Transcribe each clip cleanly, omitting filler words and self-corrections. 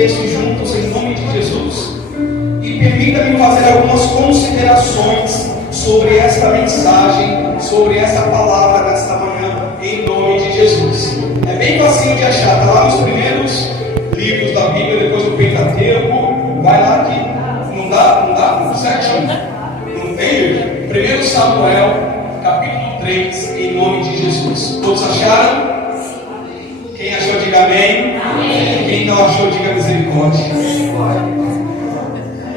texto juntos em nome de Jesus e permita-me fazer algumas considerações sobre esta mensagem, sobre essa palavra nesta manhã, em nome de Jesus. É bem facinho de achar, está lá nos primeiros livros da Bíblia, depois do Pentateuco, vai lá que não dá certinho, não tem? 1 Samuel, capítulo 3, em nome de Jesus. Todos acharam? Quem achou, diga amém. Amém. Quem não achou, diga misericórdia.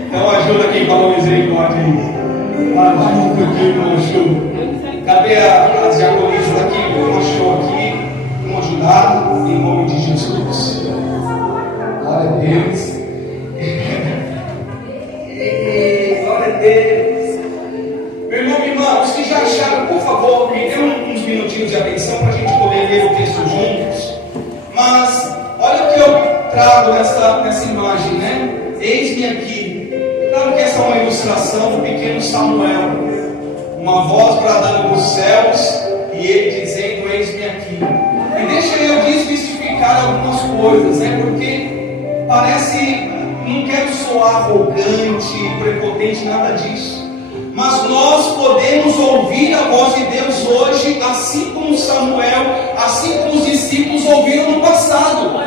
Então ajuda quem falou misericórdia aí. Ajuda quem não achou. Cadê as diaconisas aqui? Não achou aqui? Vamos ajudar em nome de Jesus. Glória a Deus. Glória a Deus. Meu irmão, minha irmã, os que já acharam, por favor, me dê uns minutinhos de atenção para a gente poder ler o texto juntos. Mas olha o que eu trago nessa imagem, né? Eis-me aqui. Claro que essa é uma ilustração do pequeno Samuel, uma voz bradando dos céus e ele dizendo: eis-me aqui. E deixa eu desmistificar algumas coisas, né? Porque parece, não quero soar arrogante, prepotente, nada disso. Mas nós podemos ouvir a voz de Deus hoje, assim como Samuel, assim como os discípulos ouviram no passado.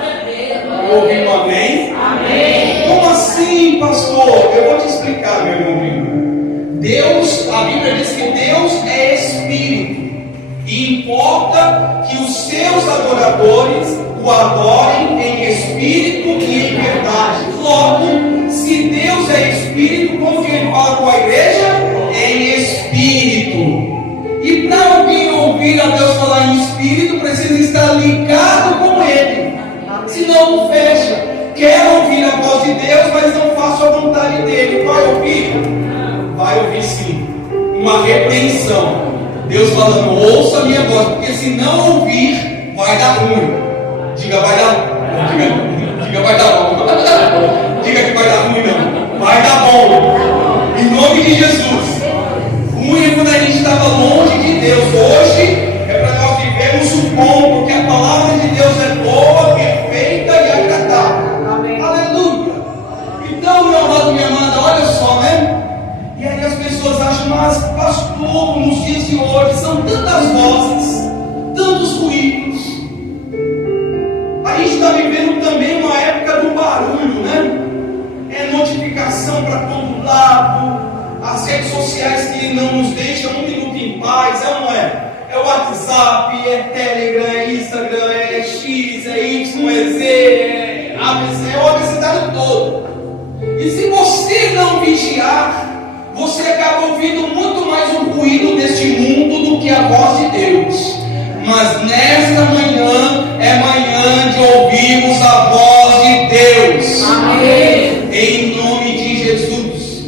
Ouviram amém? Amém. Como assim, pastor? Eu vou te explicar, meu irmão. Deus, a Bíblia diz que Deus é Espírito. E importa que os seus adoradores o adorem em Espírito e em verdade. Logo, se Deus é Espírito, como que ele fala com a igreja? Em Espírito. E para alguém ouvir a Deus falar em Espírito, precisa estar ligado com Ele. Senão não fecha. Quer ouvir a voz de Deus, mas não faço a vontade dele. Vai ouvir? Vai ouvir sim. Uma repreensão. Deus falando: ouça a minha voz, porque se não ouvir, vai dar ruim. Diga, vai dar. Diga, vai dar bom. Diga que vai dar ruim, não. Vai dar bom. Em nome de Jesus. Ruim é quando a gente estava longe de Deus. Hoje é para nós vivermos o bom, porque a palavra de Deus é boa, perfeita e agradável. Amém. Aleluia. Então, meu amado, minha amada, olha só, né? E aí as pessoas acham: mas pastor, nos dias de hoje são tantas vozes, tantos ruídos. A gente está vivendo também uma época do barulho, né? É notificação para todo lado, as redes sociais que não nos deixam um minuto em paz, é ou não é? É o WhatsApp, é Telegram, é Instagram, é X, é Y, é Z, é ABC, é o abecedário todo. E se você não vigiar, você acaba ouvindo muito mais o ruído deste mundo do que a voz de Deus. Mas nesta manhã é manhã de ouvirmos a voz de Deus. Amém. Em nome de Jesus.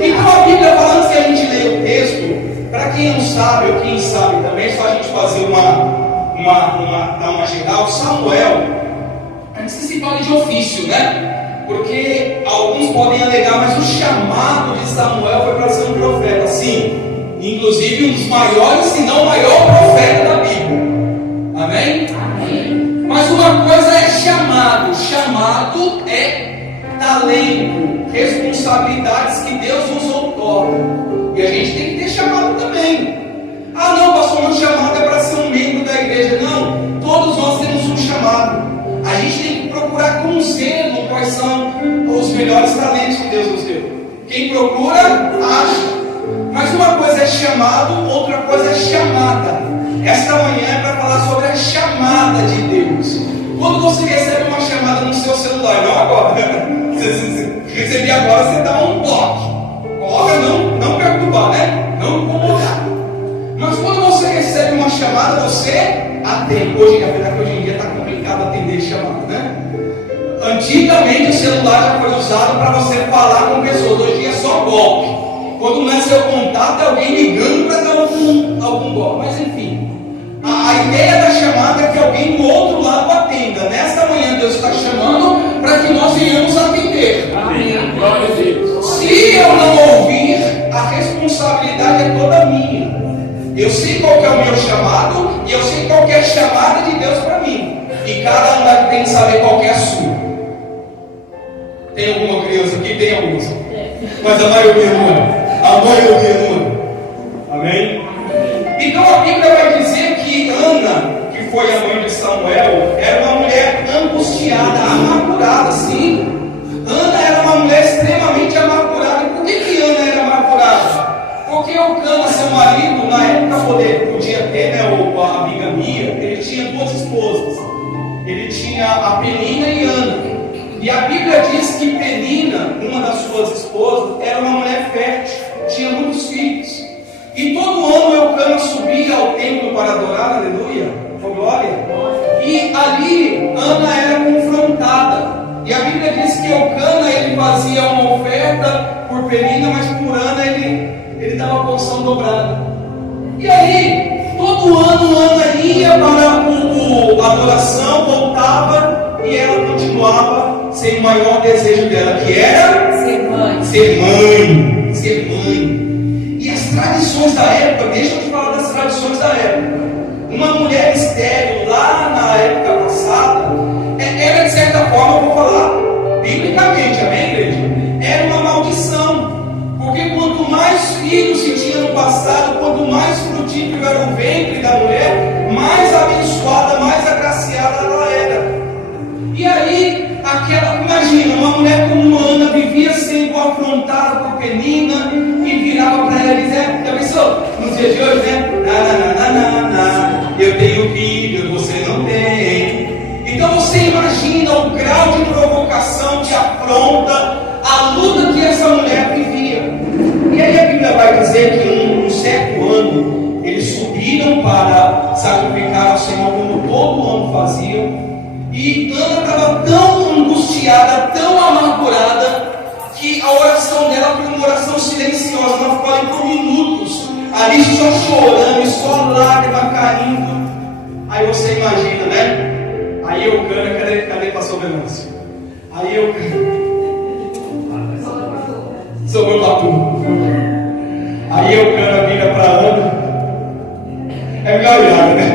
Então a Bíblia fala, antes que a gente leia o texto, para quem não sabe ou quem sabe também, é só a gente fazer uma geral. Samuel, antes que se fale de ofício, né? Porque alguns podem alegar, mas o chamado de Samuel foi para ser um profeta, sim. Inclusive um dos maiores, se não o maior profeta da Bíblia. Amém? Amém. Mas uma coisa é chamado. Chamado é talento, responsabilidades que Deus nos outorga. E a gente tem que ter chamado também. Ah não, pastor, meu chamado é para ser um membro da igreja. Não, todos nós temos um chamado. A gente tem que procurar com zelo quais são os melhores talentos que Deus nos deu. Quem procura, acha. Mas uma coisa é chamado, outra coisa é chamada. Esta manhã é para falar sobre a chamada de Deus. Quando você recebe uma chamada no seu celular, não agora, você receber agora, você dá um toque. Coloca não perturbar, né? Não incomodar. Mas quando você recebe uma chamada, você atende. Hoje, a verdade é que hoje em dia está complicado atender chamada, né? Antigamente o celular já foi usado para você falar com pessoas. Hoje é só golpe. Quando não é seu contato, é alguém ligando para dar algum golpe. Mas enfim, a ideia da chamada é que alguém do outro lado atenda. Nesta manhã Deus está chamando para que nós venhamos atender. Amém. Glória a Deus. Se eu não ouvir, a responsabilidade é toda minha. Eu sei qual que é o meu chamado e eu sei qual que é a chamada de Deus para mim. E cada um tem que saber qual que é a sua. Tem alguma criança aqui? Tem algumas. Mas a maioria não é. A maioria não é. Amém? Então a Bíblia vai dizer que Ana, que foi a mãe de Samuel, era uma mulher angustiada, amargurada, sim. Ana era uma mulher extremamente amargurada. E por que Ana era amargurada? Porque Eucana, seu marido, na época podia ter, né, a bigamia, ele tinha duas esposas. Ele tinha a Penina e Ana. E a Bíblia diz que Penina, uma das suas esposas, era uma mulher fértil, tinha muitos filhos. E todo ano Eucana subia ao templo para adorar, aleluia, com glória. E ali Ana era confrontada. E a Bíblia diz que Eucana ele fazia uma oferta por Penina, mas por Ana ele dava a porção dobrada. E aí, todo ano Ana ia para a adoração, voltava e ela continuava sem o maior desejo dela, que era ser mãe. E as tradições da época, deixa eu te falar das tradições da época. Uma mulher estéril lá na época passada, era de certa forma, vou falar biblicamente, amém, igreja? Era uma maldição, porque quanto mais filhos se tinha no passado, quanto mais frutífero era o ventre da mulher, mais abençoada, mais agraciada ela era. E aí, imagina, uma mulher como Ana vivia sendo afrontada por Penina e virava para ela e dizia, já pensou? Nos dias de hoje, né? Eu tenho filho, você não tem. Então você imagina o grau de provocação, de afronta, a luta que essa mulher vivia. E aí a Bíblia vai dizer que um certo ano eles subiram para sacrificar ao Senhor, como todo ano faziam. E Ana estava tão angustiada, tão amargurada, que a oração dela foi uma oração silenciosa. Ela ficou ali por minutos, ali só chorando, só lágrima caindo. Aí você imagina, né? Aí Eucana, cadê pastor Venâncio? Aí Eucana, sou meu papo. Aí Eucana vira para Ana. É melhor olhar, né?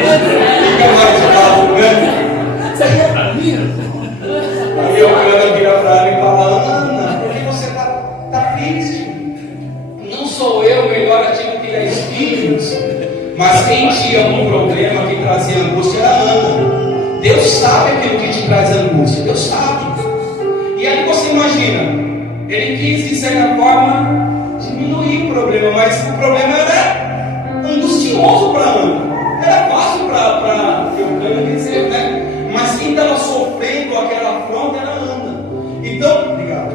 Fica mais fácil, né? Aí Eucana vira para ela e fala: Ana, por que você está triste? Não sou eu o melhor ativo que 10 filhos, mas quem tinha um problema que trazia angústia era Ana. Deus sabe aquilo que te traz angústia, Deus sabe. E aí você imagina, ele quis de certa forma diminuir o problema, mas o problema era angustioso para Ana. Era fácil para Eucana dizer, né? Mas quem estava sofrendo aquela afronta era Ana. Então, obrigado.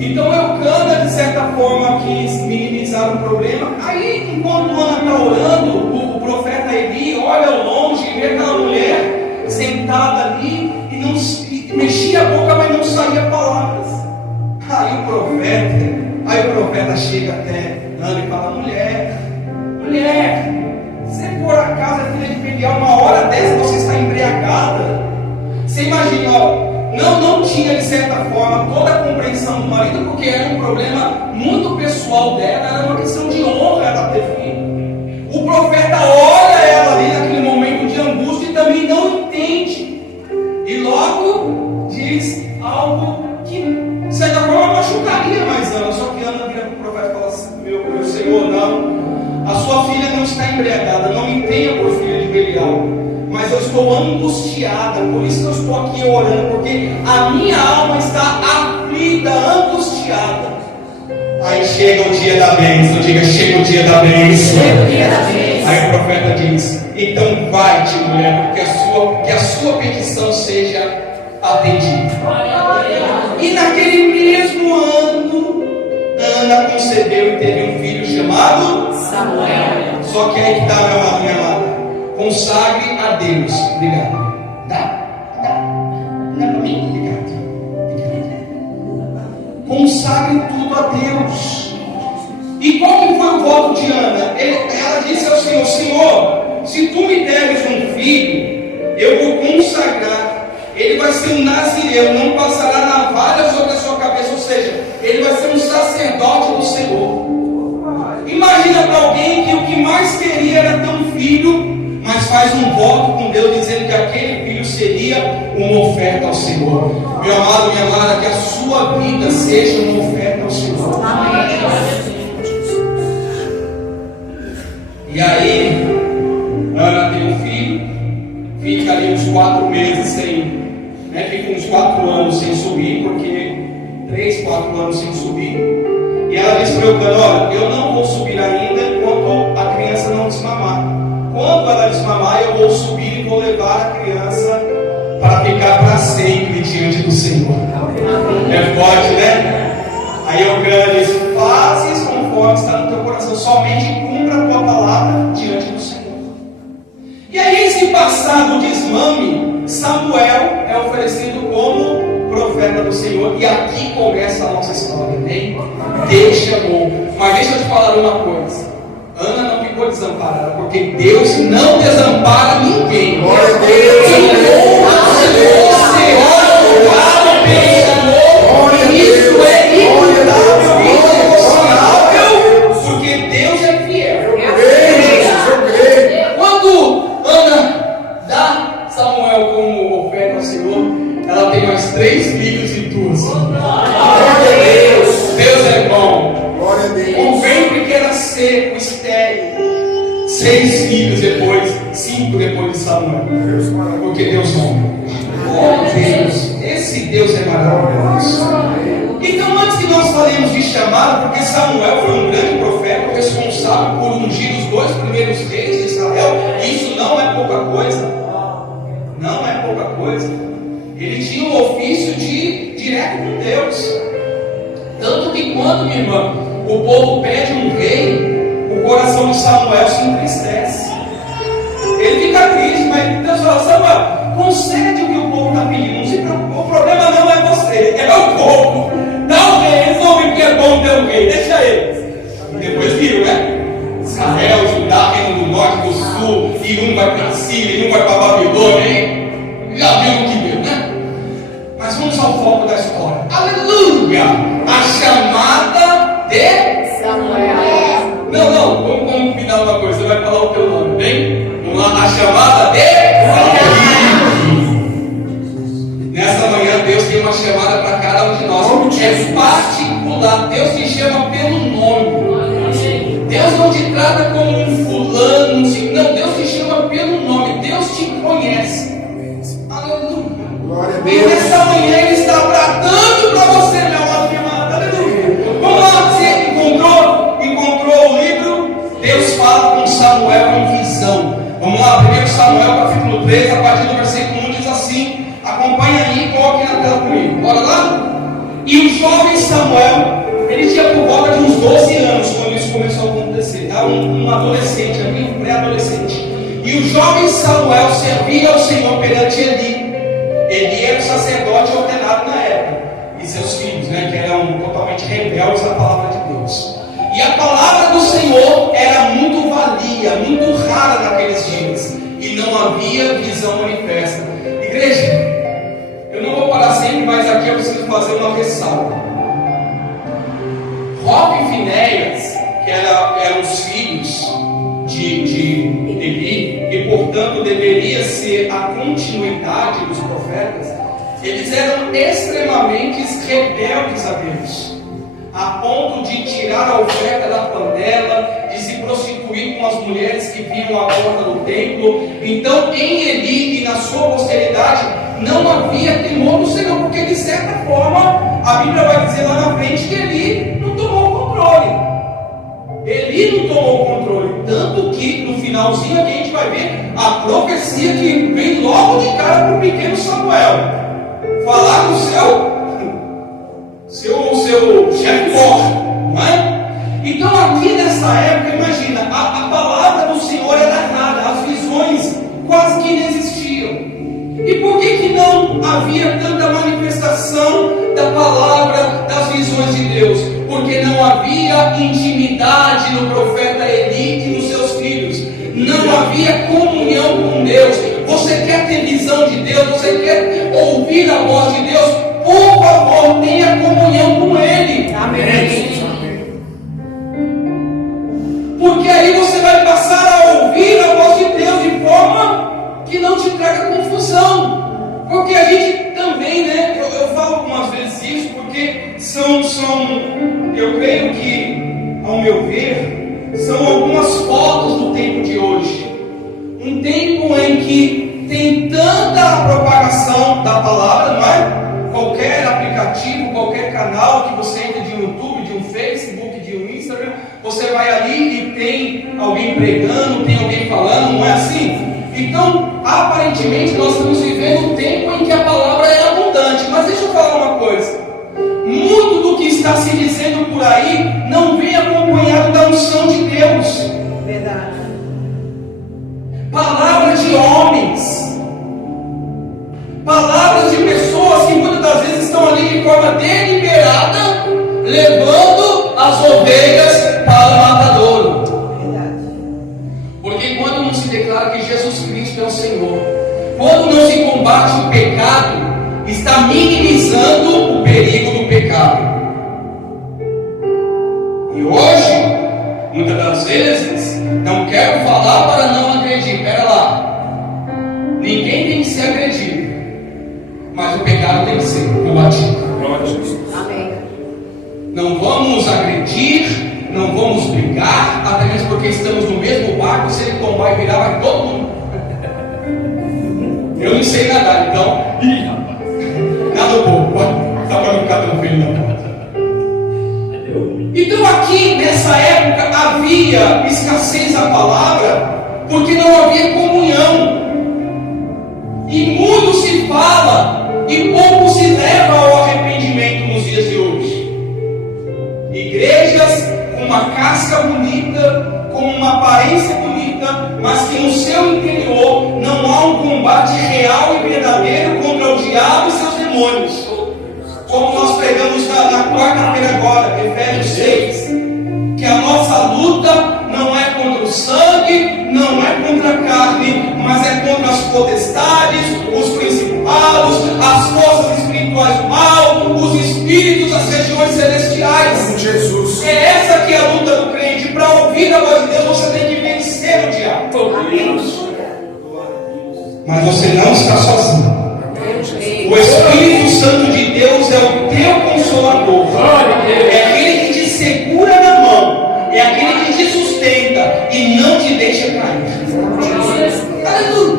Então Eucana de certa forma quis minimizar o problema. Aí enquanto Ana está orando, o profeta Eli olha ao longe e vê aquela mulher sentada ali e não mexia a boca, mas não saía palavras. Aí o profeta chega até Ana e fala: mulher, se por acaso é filha de Belial, uma hora dessa você está embriagada. Você imagina, não tinha de certa forma toda a compreensão do marido, porque era um problema muito pessoal dela, era uma questão de honra ela ter filho. O profeta olha ela ali naquele momento de angústia e também não entende, e logo diz algo que de certa forma machucaria mais Ana. Só que Ana vira para o profeta e fala assim: meu Senhor, não, a sua filha não está embriagada, não me tenha por filha de Belial, mas eu estou angustiada, por isso que eu estou aqui orando, porque a minha alma está aflita, angustiada. Aí chega o dia da bênção, diga: chega o dia da bênção. Aí o profeta diz: então vai-te, mulher, que a sua petição seja atendida. E naquele mesmo ano, Ana concebeu e teve um filho chamado Samuel. Só que aí que está, meu amado, minha amada. Consagre a Deus. Obrigado. Dá para mim? Obrigado. Consagre tudo a Deus. E qual que foi o voto de Ana? Ela disse ao Senhor: Senhor, se tu me deres um filho, eu vou consagrar. Ele vai ser um nazireu, não passará navalha sobre a sua cabeça, ou seja, ele vai ser um sacerdote do Senhor. Imagina para alguém que o que mais queria era ter um filho, mas faz um voto com Deus dizendo que aquele filho seria uma oferta ao Senhor. Meu amado, minha amada, que a sua vida seja uma oferta ao Senhor. E aí, Ana tem um filho, fica ali uns 4 meses sem, fica uns 4 anos sem subir, porque 3, 4 anos sem subir. E ela diz para o Eucana: olha, eu não vou subir ainda enquanto a criança não desmamar. Quando ela desmamar, eu vou subir e vou levar a criança para ficar para sempre diante do Senhor. É forte, né? Aí Eucana diz: fazes conforme está no teu coração, somente cumpra a tua palavra diante do Senhor. E aí, esse passado desmame, Samuel é oferecido como profeta do Senhor, e aqui começa a nossa história, amém? Deus chamou, mas deixa eu te falar uma coisa: Ana não ficou desamparada, porque Deus não desampara ninguém. Glória a Deus! Você olha pelo amor, isso é imutável, incondicionável, porque Deus é fiel. Quando Ana dá Samuel como oferta ao Senhor, ela tem mais 3 filhos e 2. Glória a Deus! Deus é bom. Glória a Deus! O ventre que era seco, estéril, 6 filhos depois, 5 depois de Samuel. Porque Deus ama. Oh Deus, esse Deus é maravilhoso. Então, antes que nós falemos de chamado, porque Samuel foi um grande profeta, responsável por ungir os 2 primeiros reis de Israel, isso não é pouca coisa. Não é pouca coisa. Ele tinha um ofício de direto com Deus. Tanto que quando, minha irmã, o povo pede um rei, o coração de Samuel se entristece. Ele fica triste, mas Deus fala: Samuel, concede o que o povo está pedindo. Não se preocupe, o problema não é você, é o povo. Dá o rei, eles vão ver que é bom ter um rei, deixa eles. E depois viram, né? Israel, Judá, Reino do Norte, do Sul, e um vai para a Síria, e um vai para a Babilônia, hein? Já viu o que deu, né? Mas vamos ao foco da história. Aleluia! A chamada de Samuel. Não, vamos combinar uma coisa. Você vai falar o teu nome, bem? Vamos lá, a chamada de Davi. Nessa manhã, Deus tem uma chamada para cada um de nós. É particular. Deus te chama pelo nome. Deus não te trata como um fulano. Não, Deus te chama pelo nome. Deus te conhece. Aleluia. E nessa manhã Ele está bradando para você, meu amado, minha amada. Aleluia. Vamos lá, você encontrou o livro? Deus fala com Samuel em visão. Vamos lá, 1 Samuel capítulo 3, a partir do versículo 1 diz assim. Acompanha aí e coloque na tela comigo. Bora lá? E o jovem Samuel, ele tinha por volta de uns 12 anos quando isso começou a acontecer. Era um adolescente, um pré-adolescente. E o jovem Samuel servia ao Senhor perante Eli. Eli era o sacerdote ordenado na época, e seus filhos, que eram totalmente rebeldes à palavra de Deus. E a palavra do Senhor era muito valia, muito rara naqueles dias, e não havia visão manifesta. Igreja, eu não vou parar sempre, mas aqui eu preciso fazer uma ressalva. Hofni e Finéias, que eram os filhos de Eli, e portanto deveria ser a continuidade dos profetas, eles eram extremamente rebeldes a Deus, a ponto de tirar a oferta da panela, de se prostituir com as mulheres que vinham à porta do templo. Então, em Eli e na sua posteridade, não havia temor do Senhor, porque de certa forma, a Bíblia vai dizer lá na frente que Eli não tomou o controle. Ele não tomou o controle, tanto que no finalzinho aqui a gente vai ver a profecia que vem logo de cara para o pequeno Samuel falar com o seu chefe forte, não é? Então aqui nessa época, imagina, a palavra do Senhor era nada, as visões quase que inexistiam. E por que não havia tanta manifestação da palavra, das visões de Deus? Porque não havia intimidade no profeta Eli e nos seus filhos. Não havia comunhão com Deus. Você quer ter visão de Deus? Você quer ouvir a voz de Deus? Por favor, tenha comunhão com Ele. Amém. Porque aí você vai passar a ouvir a voz de Deus de forma que não te traga confusão. Porque a gente também, né? Eu falo algumas vezes isso porque eu creio que, ao meu ver, são algumas fotos do tempo de hoje. Um tempo em que tem tanta propagação da palavra, não é? Qualquer aplicativo, qualquer canal que você entra de um YouTube, de um Facebook, de um Instagram, você vai ali e tem alguém pregando, tem alguém falando, não é assim? Então, aparentemente, nós estamos vivendo um tempo em que a palavra é abundante. Mas deixa eu falar uma coisa. Muito do que está se dizendo por aí não vem acompanhado da unção de Deus. Verdade. Palavras de homens, palavras de pessoas que muitas das vezes estão ali de forma deliberada, levando as ovelhas para o matadouro. Verdade. Porque quando não se declara que Jesus Cristo é o Senhor, quando não se combate o pecado, está minimizando o perigo do pecado. E hoje, muitas das vezes, não quero falar para não agredir. Pera lá, ninguém tem que ser agredido, mas o pecado tem que ser combatido. Amém. Não vamos agredir, não vamos brigar, até mesmo porque estamos no mesmo barco. Se ele tombar e virar, vai todo mundo. Eu não sei nadar, então. Ih, rapaz, nada pouco, dá para não ficar tranquilo, não. Então aqui nessa época havia escassez da palavra, porque não havia comunhão. E muito se fala e pouco se leva ao arrependimento nos dias de hoje. Igrejas com uma casca bonita, com uma aparência bonita, mas que no seu interior não há um combate real e verdadeiro contra o diabo e seus demônios. Como nós pregamos na quarta-feira agora, Efésios 6, que a nossa luta não é contra o sangue, não é contra a carne, mas é contra as potestades, os principados, as forças espirituais do mal, os espíritos, as regiões celestiais. Jesus. É essa que é a luta do crente. Para ouvir a voz de Deus, você tem que vencer o diabo. Amém. Mas você não está sozinho. O Espírito Santo de Deus é o teu consolador. É aquele que te segura na mão. É aquele que te sustenta e não te deixa cair. Aleluia.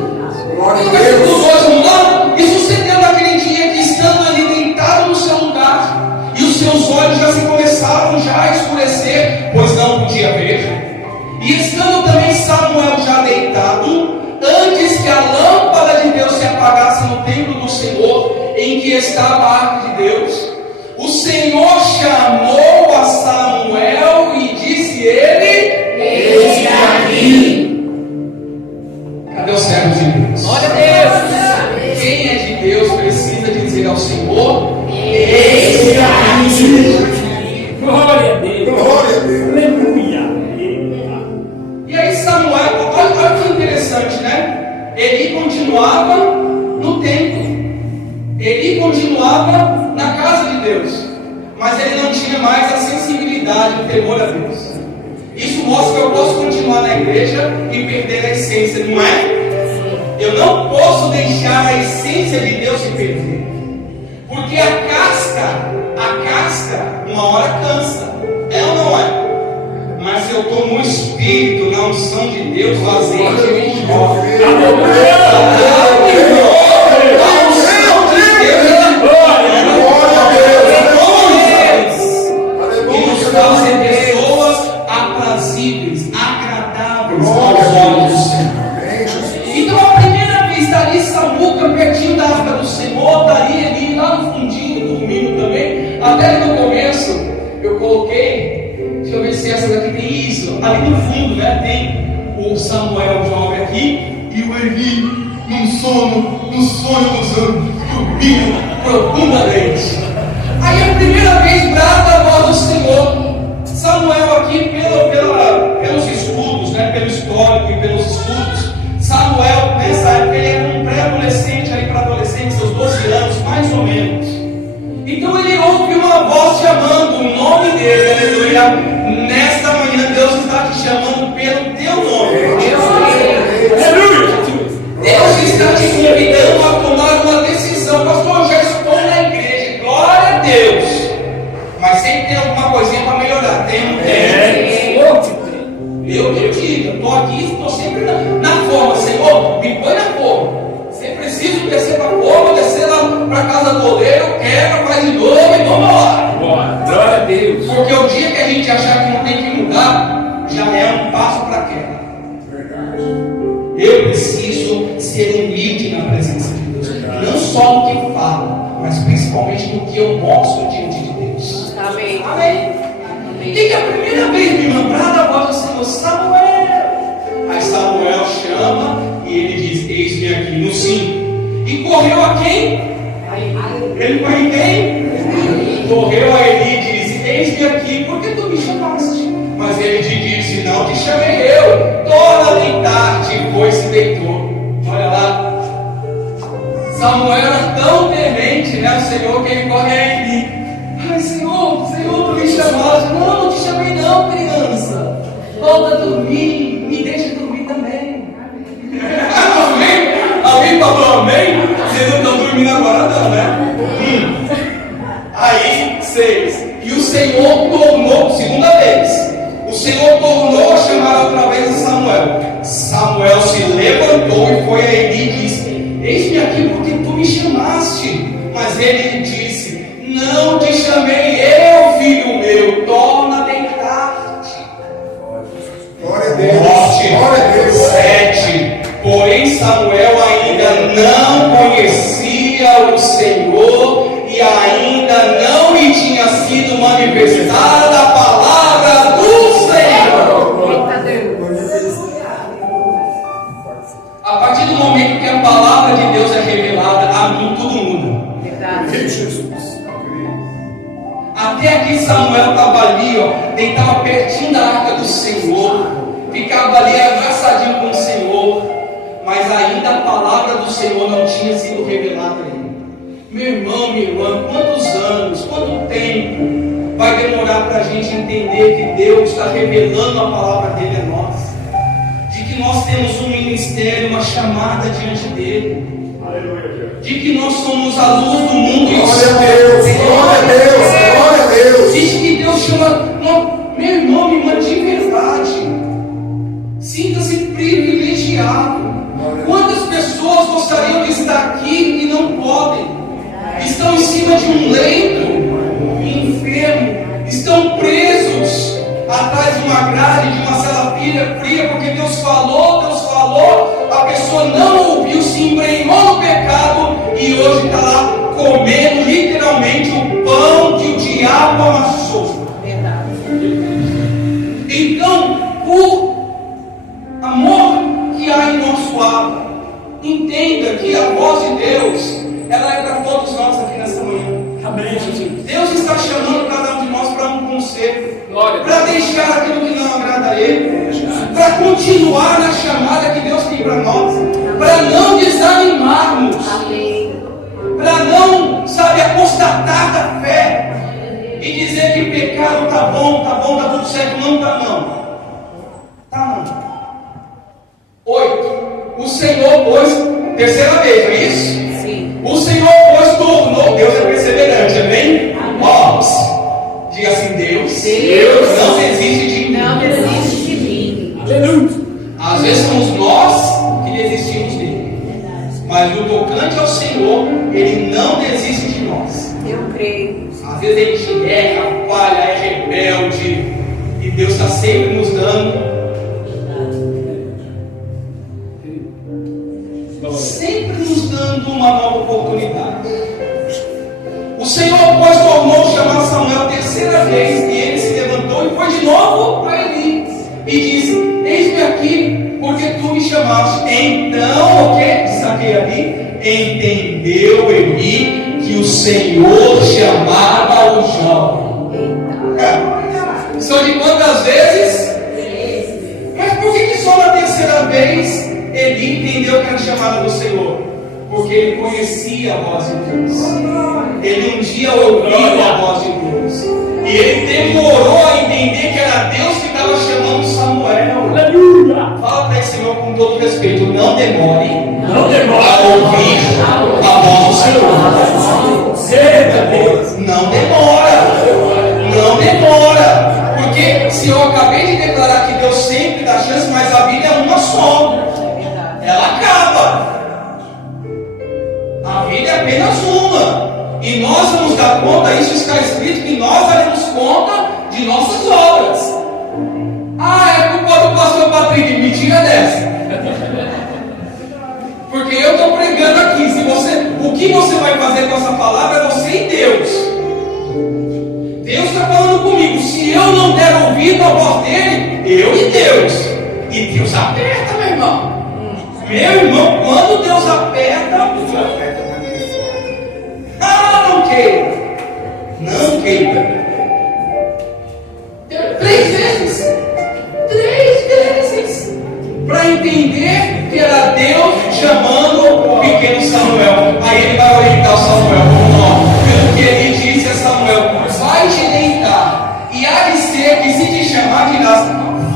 Vamos lá? E sucedeu naquele dia que, estando ali deitado no seu lugar, e os seus olhos já se começaram já a escurecer, pois não podia ver. E estando também Samuel já deitado, antes que a lâmpada de Deus se apagasse no templo do Senhor, em que estava a arca de Deus, o Senhor chamou a Samuel e disse ele: Eis-me aqui. Cadê os servos de Deus? Glória a Deus. Quem é de Deus precisa dizer ao Senhor: Eis-me aqui. Glória a Deus. Glória a Deus. Aleluia. E aí Samuel, olha que interessante, né? Ele continuava no templo, ele continuava na casa de Deus, mas ele não tinha mais a sensibilidade, o temor a Deus. Isso mostra que eu posso continuar na igreja e perder a essência, não é? Eu não posso deixar a essência de Deus se perder, porque a casca, uma hora cansa, é ou não é? Mas se eu estou no Espírito, na unção de Deus, o azeite me envolve. A unção de Deus e nos faz ser pessoas aprazíveis, agradáveis aos olhos do Senhor. Então a primeira vez estaria Samuca pertinho da arca do Senhor, estaria ali lá no fundinho, dormindo também. Até no começo eu coloquei, deixa eu ver se essa daqui tem isso. Ali no fundo, né, tem o Samuel jovem aqui e o Eli no sonho dos anjos, dormindo profundamente. Aí a primeira vez brada a voz do Senhor. Samuel aqui, pelos estudos, né, pelo histórico e pelos estudos, Samuel nessa época ele era um pré-adolescente, ali para adolescente, seus 12 anos, mais ou menos. Então ele ouve uma voz chamando o nome dele, aleluia. Nesta manhã Deus está te chamando pelo teu nome. Aleluia. Deus humilde na presença de Deus. Não só no que falo, mas principalmente no que eu mostro diante de Deus. Amém. Amém. E que a primeira vez me lembrada a voz do Senhor, Samuel. Aí Samuel chama e ele diz: eis-me aqui no 5. E correu a quem? Ele correu em quem? Correu a Eli e disse: eis-me aqui, por que tu me chamaste? Mas ele te disse: não te chamei eu, torna a deitar-te. E foi se deitou. Olha lá, Samuel era tão temente, né, o Senhor, que ele corre a Eli: ai, Senhor, tu me chamaste. Não te chamei não, criança. Volta a dormir, me deixa dormir também. Amém? Alguém falou amém? Vocês não estão dormindo agora não, né? Aí, 6. E o Senhor tornou, segunda vez, o Senhor tornou a chamar outra vez a Samuel. Samuel se levantou e foi a Eli e disse: eis-me aqui porque tu me chamaste. Mas ele disse: não te chamei eu, filho meu, torna a deitar-te. Glória a Deus. Glória a Deus. 7. Porém Samuel ainda não conhecia o Senhor e ainda não lhe tinha sido manifestada a palavra do Senhor. A partir do momento que a palavra de Deus é revelada, a mim tudo muda. Até aqui Samuel estava ali, deitava pertinho da arca do Senhor, ficava ali abraçadinho com o Senhor, mas ainda a palavra do Senhor não tinha sido revelada a ele. Meu irmão, minha irmã, quantos anos, quanto tempo vai demorar para a gente entender que Deus está revelando a palavra dele a nós, de que nós temos um ministério, uma chamada diante dele, de que nós somos a luz do mundo e o Glória a Deus, glória a Deus, glória a Deus. Diz que Deus chama, meu irmão, minha irmã, de verdade. Sinta-se privilegiado. Quantas pessoas gostariam de estar aqui e não podem? Estão em cima de um leito, enfermo, estão presos atrás de uma grade, de uma cela fria, porque Deus falou, a pessoa não ouviu, se embrenhou no pecado e hoje está lá comendo literalmente o pão que o diabo amassou. Então, o amor que há em nosso lar, entenda que a voz de Deus, ela é para todos nós aqui nesta manhã. Amém, Jesus. Deus está chamando cada um de nós para um conselho, para deixar aquilo que não agrada a Ele, para continuar na chamada que Deus tem para nós, para não desanimarmos, para não, apostatar da fé e dizer que pecado tá bom, tá tudo certo. Não tá não. Tá não. 8. O Senhor, pois, terceira vez, não é isso? Sim. O Senhor, pois, tornou. Deus é perseverante, amém? Ó, diga assim: Deus não desiste de mim. Não desiste de mim. Aleluia. Às vezes somos nós que desistimos dele, mas no tocante ao Senhor, Ele não desiste de nós. Eu creio. Às vezes a gente erra, falha, é rebelde, e Deus está sempre nos dando. Sempre nos dando uma nova oportunidade. O Senhor, pois, tornou chamar Samuel a terceira vez, e ele se levantou e foi de novo para Eli e disse: eis-me aqui, porque tu me chamaste. Então, o que? Saquei ali. Entendeu Eli que o Senhor chamava o jovem. São de quantas vezes? Mas por que só na terceira vez Eli entendeu que era chamada do Senhor? Porque ele conhecia a voz de Deus. Ele um dia ouviu a voz de Deus. E ele demorou a entender que era Deus que estava chamando Samuel. Aleluia. Fala para esse irmão com todo respeito: não demore a ouvir a voz do Senhor. Não demora. Porque se eu acabei de declarar que Deus sempre dá chance, mas a vida é uma só. Ela acaba. A vida é apenas uma. E nós vamos dar conta, isso está escrito, que nós daremos conta de nossas obras. É culpa do pastor Patrick, mentira dessa. Porque Porque eu estou pregando aqui. O que você vai fazer com essa palavra é você e Deus. Deus está falando comigo. Se eu não der ouvido à voz dele, eu e Deus. E Deus aperta, meu irmão. Meu irmão, quando Deus aperta, não queira. Não queira. 3 vezes. 3 vezes. Para entender que era Deus chamando o pequeno Samuel. Aí ele vai orientar o Samuel. Vamos lá. Pelo que ele disse a Samuel: vai te deitar. E há de ser que se te chamar, dirás: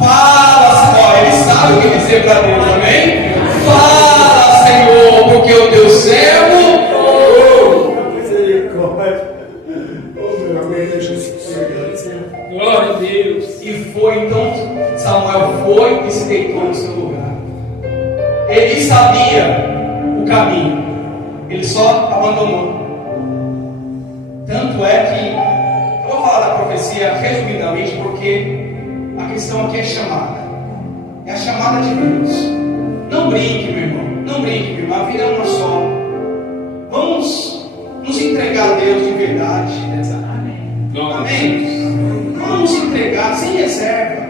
fala, Senhor. Ele sabe o que dizer para Deus, amém? Fala, Senhor, porque o teu servo. Glória a Deus. E foi então, Samuel foi e se deitou no seu lugar. Ele sabia o caminho, ele só abandonou. Tanto é que, eu vou falar da profecia resumidamente, porque a questão aqui é chamada. É a chamada de Deus. Não brinque, meu irmão. Não brinque, meu irmão. A vida é uma só. Vamos nos entregar a Deus de verdade. Amém? Vamos entregar sem reserva,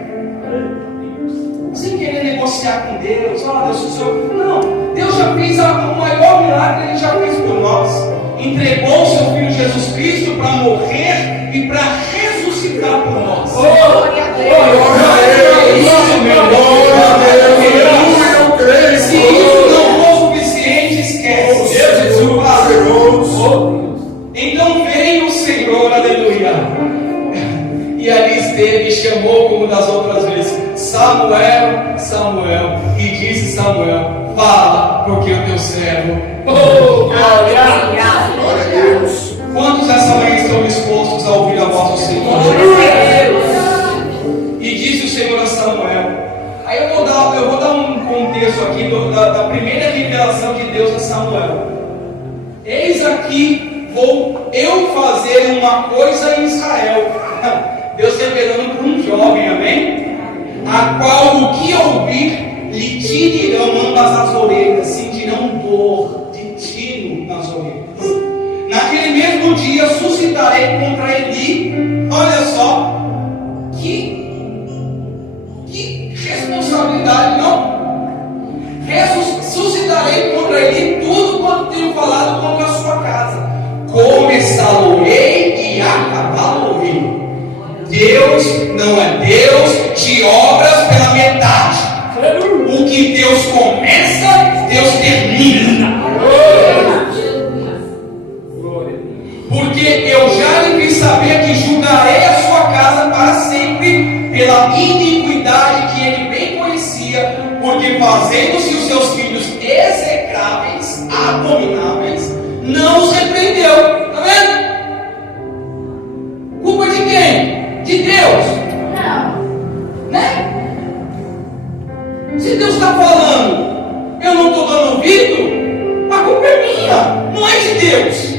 sem querer negociar com Deus. Deus, o Senhor. Não, Deus já fez o maior milagre, Ele já fez por nós. Entregou o seu Filho Jesus Cristo para morrer e para ressuscitar por nós. Glória a Deus. Isso, meu Deus. Se isso não for suficiente, esquece. Jesus. Então veio o Senhor, aleluia. E ali esteve e chamou como das outras vezes: Samuel, Samuel. E disse Samuel: fala, porque o teu servo. Glória Glória a Deus. Quantos essa manhã estão dispostos a ouvir a voz do Senhor? a Deus. E disse o Senhor a Samuel. Aí eu vou dar um contexto aqui da primeira revelação de Deus a Samuel. Eis aqui vou eu fazer uma coisa em Israel. Deus revelando para um jovem, amém? A qual o que ouvir lhe tirirão ambas as orelhas, sentirão dor de tiro nas orelhas. Naquele mesmo dia suscitarei contra Eli. Olha só, que responsabilidade, não? Suscitarei contra Eli tudo quanto tenho falado contra a sua casa. Começá-lo-ei e acabá-lo-ei. Deus não é Deus de obras pela metade. O que Deus começa, Deus termina. Porque eu já lhe fiz saber que julgarei a sua casa para sempre pela iniquidade que ele bem conhecia, porque fazendo-se os seus filhos execráveis, abomináveis, não os repreendeu. Está vendo? Culpa de quem? De Deus. Né? Se Deus está falando, eu não estou dando ouvido, a culpa é minha, não é de Deus.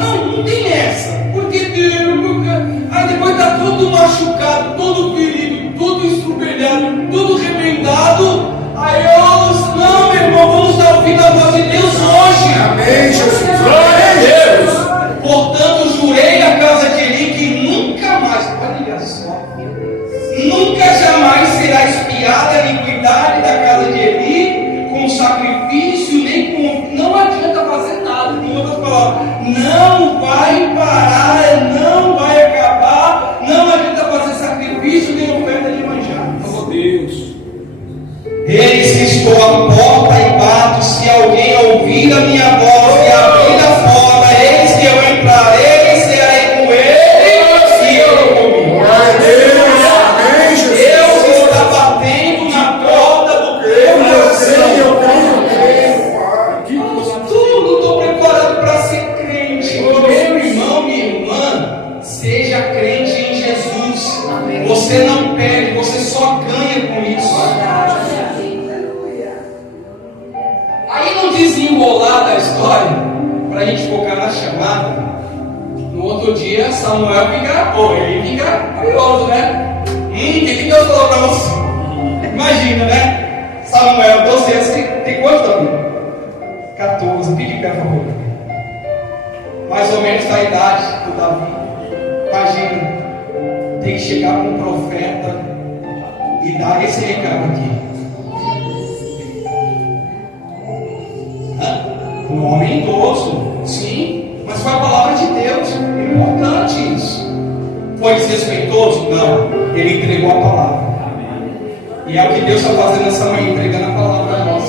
Não tem essa. Porque aí depois está todo machucado, todo ferido, todo estrupelhado, todo remendado. Aí não, meu irmão, vamos dar ouvido à voz de Deus hoje. Amém, Jesus. Glória a Deus. Portanto, jurei a casa de Eli que nunca mais, olha só, nunca jamais será espiada a iniquidade da casa de Eli com sacrifício, nem com. Não adianta fazer nada. Com outras palavras, não vai parar, não vai acabar, não adianta fazer sacrifício nem oferta de manjar. Oh Deus. Eis que estou à porta e bato. Se alguém ouvir a minha voz e abrir a porta, eis que eu entrarei e cearei com ele e ele comigo. Glória a Deus. Amém, Jesus. Deus está batendo na porta do teu coração. Tudo estou preparado para ser crente. Meu irmão, minha irmã, seja crente em Jesus. Você não perde, você só ganha com isso. Aí no desenrolar da história, para a gente focar na chamada, no outro dia Samuel ele fica curioso, né? O que Deus falou para você? Imagina, né? Samuel, 12 anos, tem quanto, Davi? 14, pique pé, por favor. Mais ou menos da idade do Davi. Imagina, tem que chegar com um profeta e dar esse recado aqui. Um homem idoso, sim, mas foi a palavra de Deus. Importante isso. Foi desrespeitoso? Não, ele entregou a palavra. E é o que Deus está fazendo nessa manhã, entregando a palavra a nós.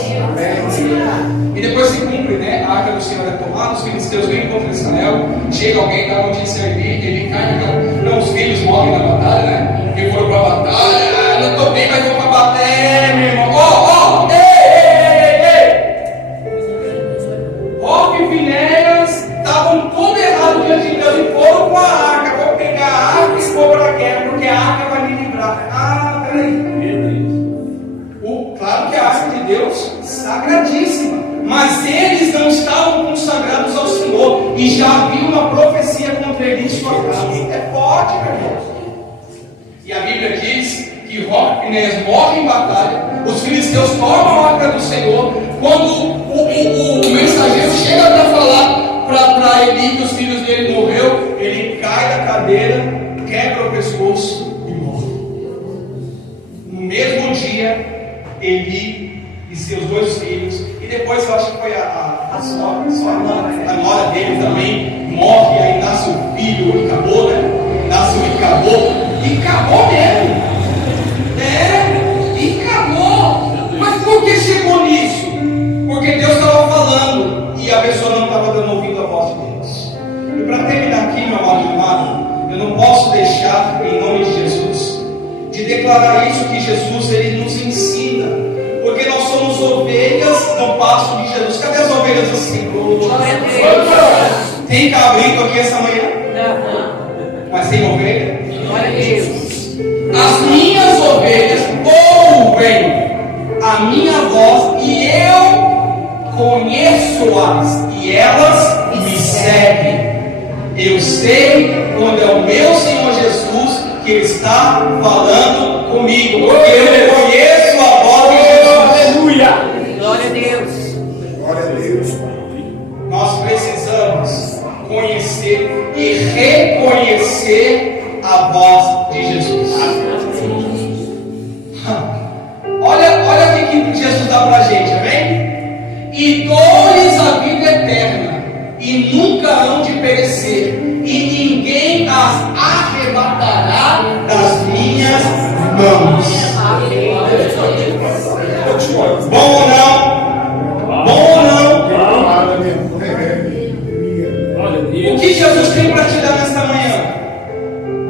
E depois se cumpre, né? A arca do Senhor é tomada, os filisteus vêm contra Israel, chega alguém, dá notícia ali, ele cai naquela. Não, os filhos morrem na batalha, né? Porque foram para a batalha, não estou bem, mas vou para a batalha, meu irmão. Hofni e Finéias estavam tudo errado diante de Deus e foram com a arca. Vou pegar a arca e expor para a guerra, porque a arca vai me livrar. Peraí. Claro que a arca de Deus sagradíssima, mas eles não estavam consagrados ao Senhor e já havia uma profecia contra ele em sua casa. É forte, meu irmão. E a Bíblia diz que Hofni e Finéias morrem em batalha, os filisteus tomam a arca do Senhor. Quando o mensageiro chega para falar para Eli que os filhos dele morreu, ele cai da cadeira, quebra o pescoço e morre. No mesmo dia, Eli e seus 2 filhos, e depois eu acho que foi a nora dele também morre, aí nasce o filho, o Icabô, né? Nasce o Icabô, e acabou mesmo. E acabou. Mas por que chegou nisso? Porque Deus estava falando e a pessoa não estava dando ouvido à voz de Deus. E para terminar aqui, meu amado irmão, eu não posso deixar, em nome de Jesus, de declarar isso que Jesus ele nos ensina, porque nós somos ovelhas no pasto de Jesus. Cadê as ovelhas do Senhor? Tem cabrito aqui essa manhã? Mas tem ovelha? Glória a Deus. As minhas ovelhas ouvem a minha voz e eu conheço-as e elas me seguem. Eu sei quando é o meu Senhor Jesus que está falando comigo, porque eu conheço a voz de Jesus. Aleluia! Glória a Deus. Glória a Deus. Nós precisamos conhecer e reconhecer a voz de Jesus. Olha o que Jesus dá para a gente, amém? E dou-lhes a vida eterna, e nunca hão de perecer, e ninguém as arrebatará das minhas mãos. Bom ou não? Bom ou não? O que Jesus tem para te dar nesta manhã?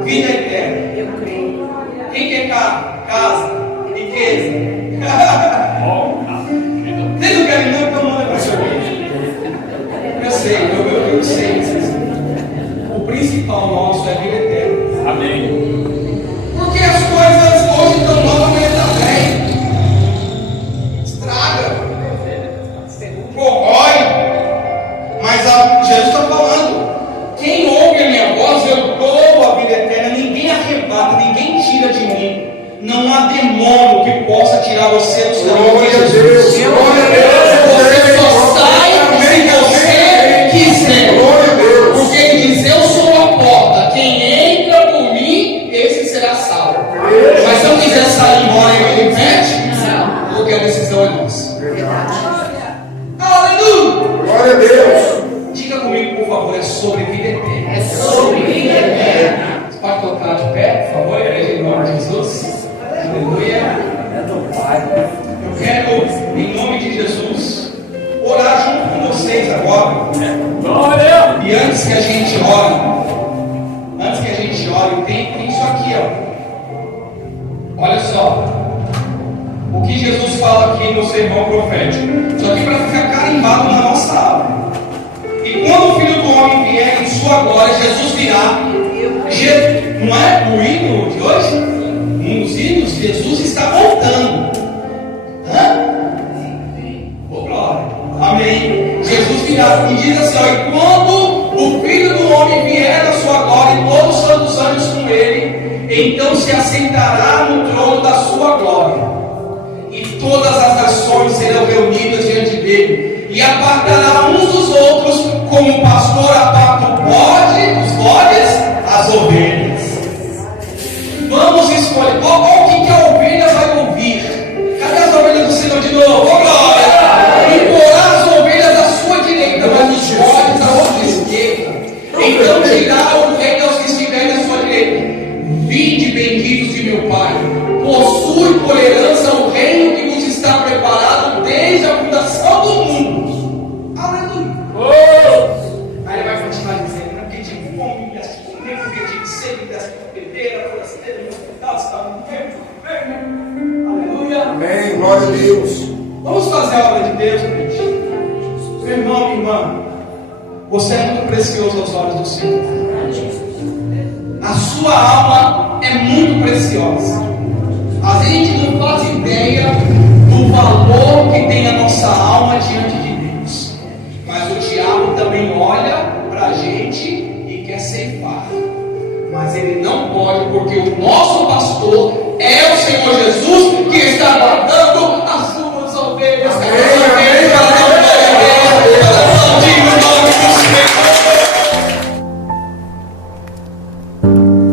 Vida eterna. Eu creio. Quem quer carro, casa, riqueza? Vocês não querem não, então manda para o seu vídeo. Eu sei. O principal nosso é a vida eterna. Amém. Porque as coisas hoje estão novas, mas está velho. Estraga. Corrói. Mas Jesus está falando. Quem ouve a minha voz, eu dou a vida eterna. Ninguém arrebata, ninguém tira de mim. Não há demônio que possa tirar você do seu Glória a Deus. Glória a Deus. Você só sai se você quiser. Glória a Deus. Porque ele diz: eu sou a porta. Quem entra por mim, esse será salvo. Mas se eu quiser sair embora e ele repete, porque a decisão é nossa. Aleluia! Glória a Deus. Diga comigo, por favor, é sobre vida eterna. É sobre vida eterna. Você pode colocar de pé, por favor, igreja, em nome de Jesus. Aleluia. Eu quero, em nome de Jesus, orar junto com vocês agora. Glória! E antes que a gente ore, tem isso aqui, ó. Olha só. O que Jesus fala aqui no sermão profético. Isso aqui para ficar carimbado na nossa alma. E quando o Filho do Homem vier em sua glória, Jesus virá. Não é o hino de hoje? Um dos hinos, Jesus está voltando. Oh, glória. Amém. Jesus virá e diz assim: ó, e quando o Filho do Homem vier na sua glória e todos os santos anjos com ele, então se assentará no trono da sua glória. E todas as nações serão reunidas diante dele, e apartará uns dos outros, como o pastor aparta os bodes, as ovelhas. Vamos escolher. Olha o que a ovelha vai ouvir. Cadê as ovelhas do Senhor de novo? Oh, glória! E porá as ovelhas à sua direita, mas os bodes à outra esquerda. Então dirá o rei aos que estiverem à sua direita: vinde, benditos de meu Pai, possui por herança o reino que vos está preparado desde a fundação do mundo. Aleluia! Aí ele vai continuar dizendo: não porque tive fome, nem porque tive sede, dessa bebedeira, forasteira, no hospital, estava enfermo. Aleluia! Amém. Glória a Deus. Vamos fazer a obra de Deus, gente. Meu irmão, minha irmã, você é muito precioso aos olhos do Senhor. A sua alma é muito preciosa. A gente não faz ideia do valor que tem a nossa alma diante de Deus. Mas o diabo também olha para a gente e quer ceifar. Mas ele não pode, porque o nosso pastor